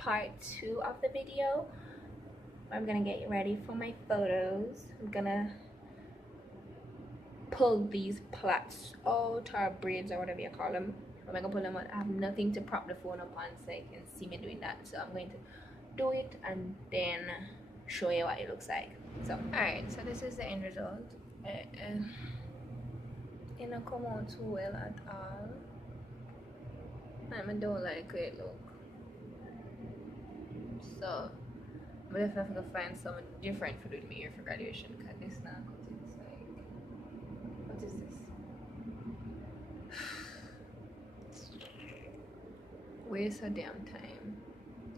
part 2 of the video. I'm gonna get ready for my photos. I'm gonna pull these plaits out, or braids, or whatever you call them. I'm gonna pull them out. I have nothing to prop the phone up on so you can see me doing that, so I'm going to do it and then show you what it looks like. So alright, so this is the end result. It don't come out too well at all. I don't like it look. So I'm definitely gonna find something different for doing my hair for graduation, because this now it's like, what is this? Waste a damn time.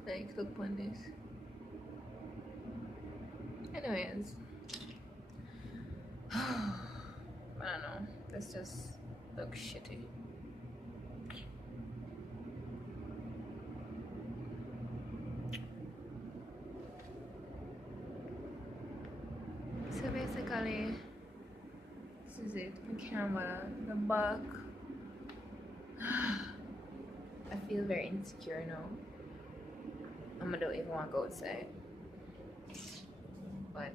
Like, look on this. Anyways, I don't know. This just looks shitty. So basically, this is it. The camera, the back. I feel very insecure now. I don't even want to go outside. But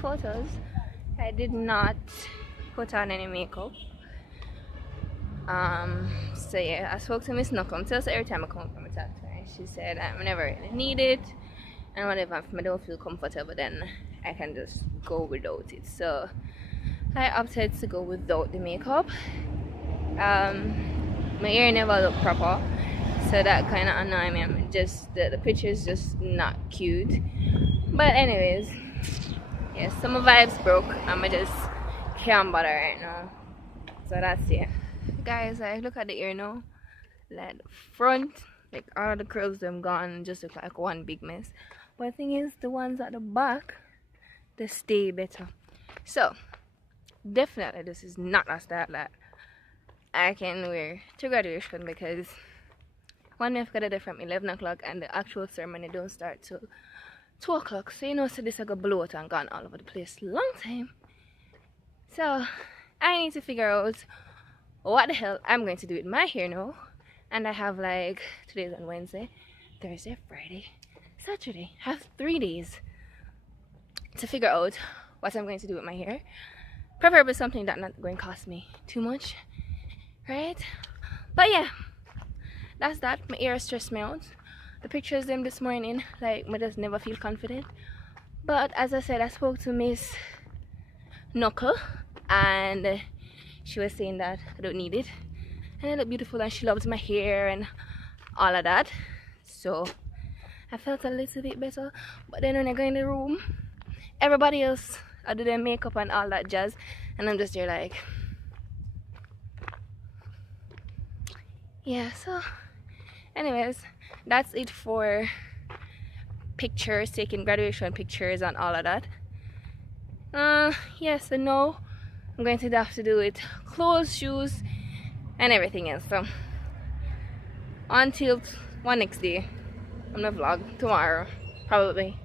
photos, I did not put on any makeup. So yeah, I spoke to Miss Knuckle. So every time I come from a talk to her, she said I never really need it, and whatever, if I don't feel comfortable, then I can just go without it. So I opted to go without the makeup. My hair never looked proper, so that kind of annoyed me. I'm just the picture is just not cute. But anyways, yeah, some of my vibes broke. I just can't bother right now. So that's it, guys. I look at the ear now, like the front, like all of the curls them gone, just look like one big mess. But the thing is, the ones at the back, they stay better. So definitely this is not a style that I can wear to graduation, because one I've got it from 11 o'clock and the actual ceremony don't start till 2 o'clock. So you know, so this I got blow out and gone all over the place long time. So I need to figure out what the hell I'm going to do with my hair now. And I have, like, today's on Wednesday, Thursday, Friday, Saturday. I have 3 days to figure out what I'm going to do with my hair. Preferably something that's not going to cost me too much, right? But yeah, that's that. My hair stressed me out. The pictures them this morning, like, I just never feel confident. But as I said, I spoke to Miss Knuckle, and she was saying that I don't need it, and I look beautiful, and she loves my hair and all of that. So I felt a little bit better. But then when I go in the room, everybody else I do their makeup and all that jazz, and I'm just there like, yeah. So anyways, that's it for pictures, taking graduation pictures and all of that. Yes, and now I'm going to have to do it, clothes, shoes, and everything else. So until one next day, I'm gonna vlog tomorrow, probably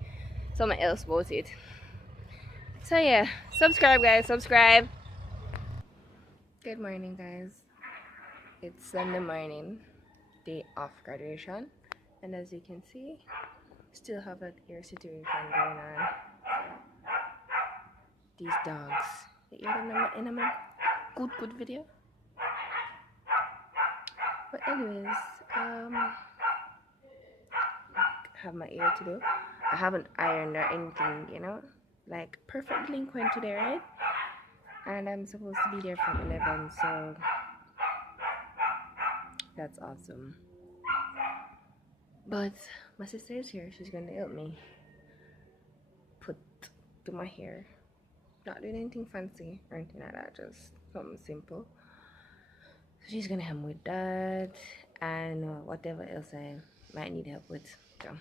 someone else about it. So yeah, subscribe guys, subscribe. Good morning guys. It's Sunday morning, day of graduation, and as you can see, still have that ear situation going on. These dogs, you hear them in a good video. But anyways, I have my ear to do. I haven't ironed or anything, you know, like perfect link went today, right? And I'm supposed to be there from 11, so that's awesome. But my sister is here. She's gonna help me do my hair. Not doing anything fancy or anything like that, just something simple. So she's gonna help me with that and whatever else I might need help with. So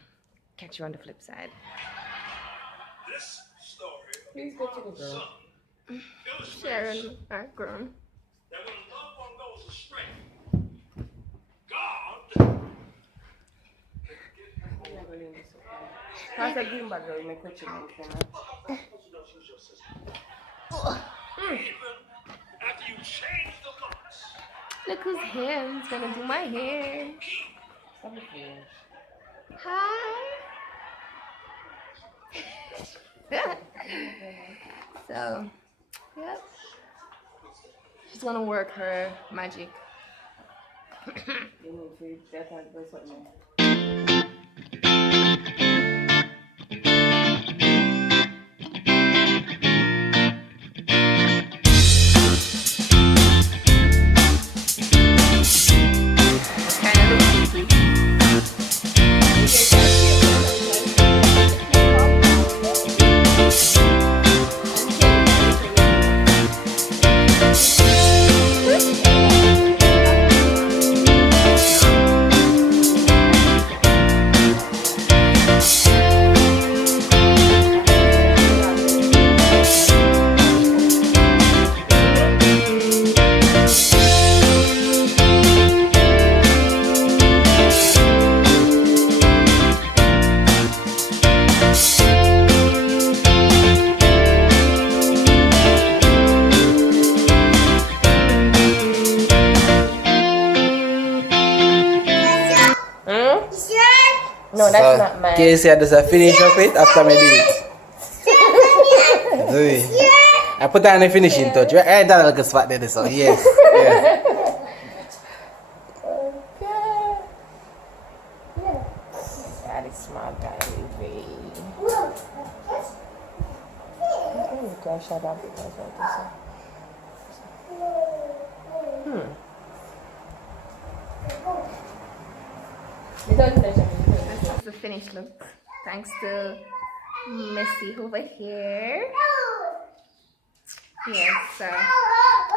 catch you on the flip side. This story Please go to the girl. Sharon, our girl. That when a loved one goes astray, God How's that game back girl? My coaching even after you change the looks, Look who's here. He's gonna do my hair. Hi. So, yep. She's gonna work her magic. No, that's not mine. Okay, so does I finish of it after I do it? Do it. I put on the finishing touch. Right, that like a spot there, so yes. Yes. That is smart, guy. Shut up because what This is the finished look. Thanks to Missy over here. Yes, so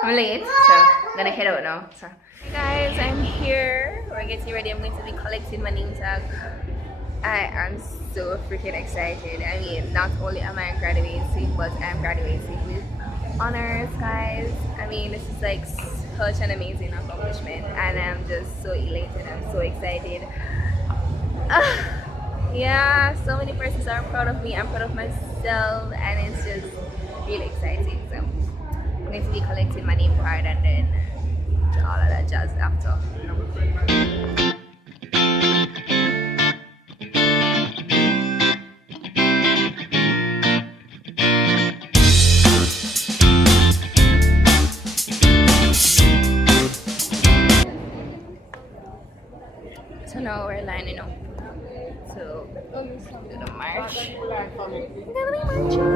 I'm late, so I'm gonna head out now. So, hey guys, I'm here. We're getting ready. I'm going to be collecting my name tag. I am so freaking excited. I mean, not only am I graduating, but I'm graduating with honors, guys. I mean, this is like such an amazing accomplishment, and I'm just so elated. I'm so excited. Yeah, so many persons are proud of me. I'm proud of myself, and it's just really exciting. So I'm going to be collecting my name card and then all of that jazz after. So now we're lining up to do the march. We're gonna be marching.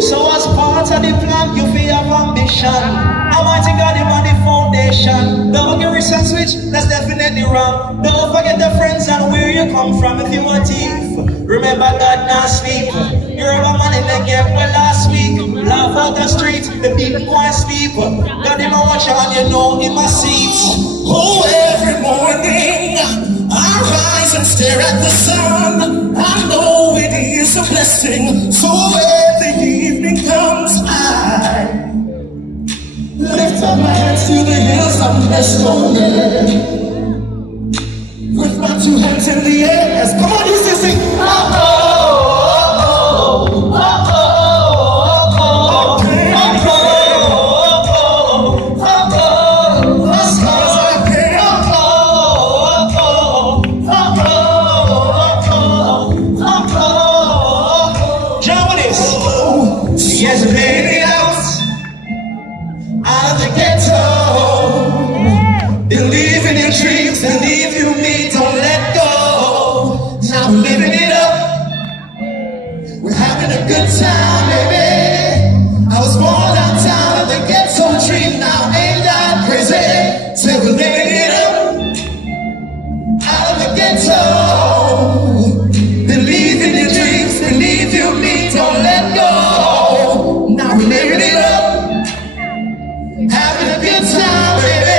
So as part of the plan, you feel have ambition. rich, that's definitely wrong. Don't forget the friends and where you come from. If you want thief, remember God not sleep. You're a man in the gap the last week. Laugh out the street, the people go and sleep. God him a watch and you know in my seats. Oh, every morning I rise and stare at the sun. I know it is a blessing. So when the evening comes, I lift up my hands to the hills I'm blessed on earth. With my two hands in the air, as come on, you sing. Oh, oh, oh, oh, oh, oh, oh, okay. Oh, oh, oh, oh, oh, oh, as far as I can. Oh, oh, oh, oh, oh, oh, oh, oh. Jonas, he has made it out of the ghetto. Believe in your dreams, believe you me, don't let go. Now we're living it up, we're having a good time, baby. I was born downtown in the ghetto dream, now ain't that crazy? Say we're living it up, out of the ghetto. Believe in your dreams, believe you me, don't let go. Now we're living it up, having a good time, baby.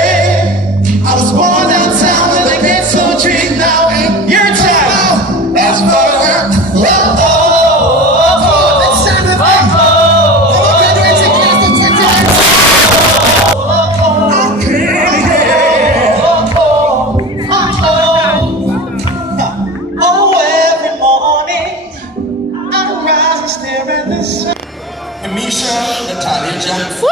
I was born downtown with a ghetto dream, now ain't your time. That's for her. Oh, oh, oh, oh. Let's sound it back. Come on, graduating class of 2019. Okay, yeah. Oh, oh, oh, oh. Every morning I rise and stare at the sun. Misha, Natalia Jackson.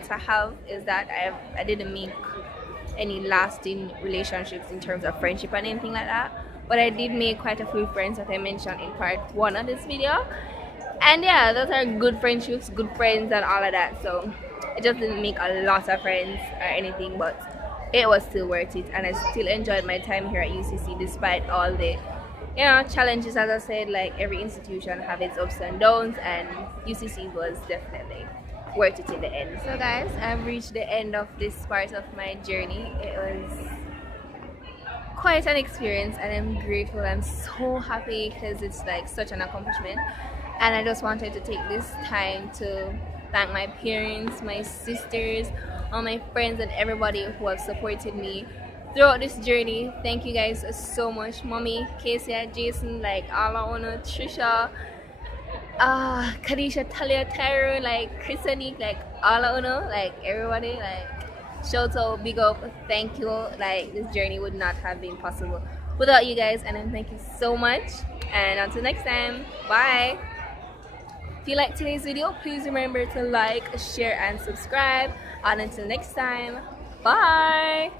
regret I have is that I didn't make any lasting relationships in terms of friendship and anything like that. But I did make quite a few friends that I mentioned in part 1 of this video. And yeah, those are good friendships, good friends and all of that. So it just didn't make a lot of friends or anything, but it was still worth it, and I still enjoyed my time here at UCC despite all the challenges. As I said, like every institution have its ups and downs, and UCC was definitely worth it in the end. So guys, I've reached the end of this part of my journey. It was quite an experience and I'm grateful. I'm so happy because it's like such an accomplishment, and I just wanted to take this time to thank my parents, my sisters, all my friends and everybody who have supported me throughout this journey. Thank you guys so much. Mommy, Casey, Jason, like all I wanna, Trisha, Kadisha, Talia, Tyro, like Chris and Nick, like all I wanna, like everybody, like shout out, big up, thank you. Like this journey would not have been possible without you guys, and then thank you so much, and until next time, bye. If you like today's video, please remember to like, share and subscribe, and until next time, bye.